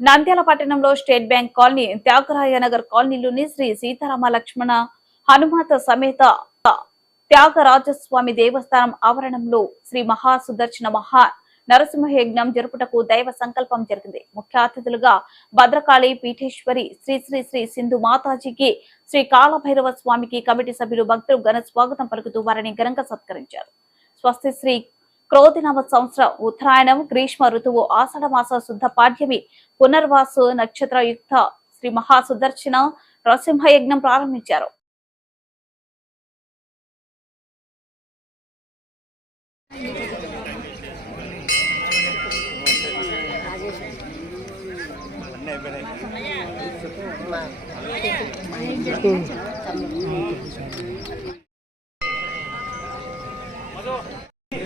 నంద్యాల పట్టణంలో state bank colony Thyagaraya Nagar కాలనీలోని శ్రీ సీతారామ లక్ష్మణ హనుమాత సమేత త్యాగరాజస్వామి దేవస్థానం ఆవరణంలో శ్రీ మహా సుదర్శన మహా నరసింహ యజ్ఞం జరుపుటకు దైవ సంకల్పం జరిగింది. ముఖ్య అతిథులుగా భద్రకాళి పీఠేశ్వరి శ్రీ శ్రీ శ్రీ సింధు మాతాజీకి శ్రీ కాళభైరవ స్వామికి కమిటీ సభ్యులు భక్తులు ఘన స్వాగతం పలుకుతూ వారిని ఘనంగా సత్కరించారు. స్వస్తి శ్రీ క్రోధినామ సంవత్సరం ఉత్తరాయణం గ్రీష్మ ఋతువు ఆషాఢ మాస శుద్ధ పాఠ్యమి పునర్వాసు నక్షత్ర యుక్త శ్రీ మహా సుదర్శన నరసింహ యజ్ఞం ప్రారంభించారు.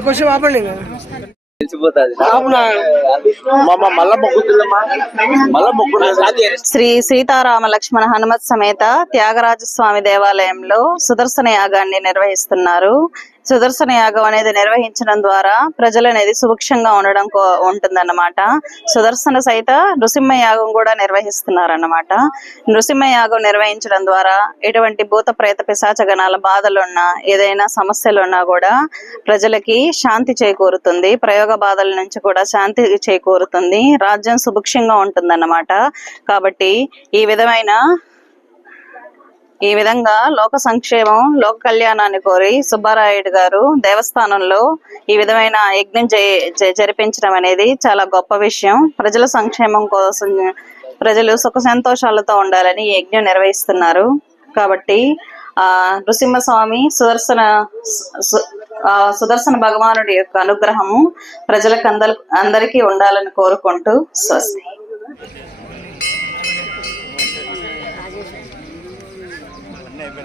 కొంచెం ఆపండి శ్రీ సీతారామ లక్ష్మణ హనుమత్ సమేత త్యాగరాజ స్వామి దేవాలయంలో సుదర్శన యాగాన్ని నిర్వహిస్తున్నారు. సుదర్శన యాగం అనేది నిర్వహించడం ద్వారా ప్రజలు అనేది సుభిక్షంగా ఉండడం కో- ఉంటుందన్నమాట. సుదర్శన సహిత నృసింహ యాగం కూడా నిర్వహిస్తున్నారన్నమాట. నృసింహ యాగం నిర్వహించడం ద్వారా ఎటువంటి భూత ప్రేత పిశాచ గణాల బాధలున్నా ఏదైనా సమస్యలున్నా కూడా ప్రజలకి శాంతి చేకూరుతుంది. ప్రయోగ బాధల నుంచి కూడా శాంతి చేకూరుతుంది. రాజ్యం సుభిక్షంగా ఉంటుందన్నమాట. కాబట్టి ఈ విధమైన ఈ విధంగా లోక సంక్షేమం లోక కళ్యాణాన్ని కోరి సుబ్బారాయుడు గారు దేవస్థానంలో ఈ విధమైన యజ్ఞం జ- జరిపించడం అనేది చాలా గొప్ప విషయం. ప్రజల సంక్షేమం కోసం ప్రజలు సుఖ సంతోషాలతో ఉండాలని యజ్ఞం నిర్వహిస్తున్నారు. కాబట్టి ఆ నృసింహస్వామి సుదర్శన ఆ, సుదర్శన భగవానుడి యొక్క అనుగ్రహము ప్రజలకు అందరి అందరికీ ఉండాలని కోరుకుంటూ స్వస్తి. ไม่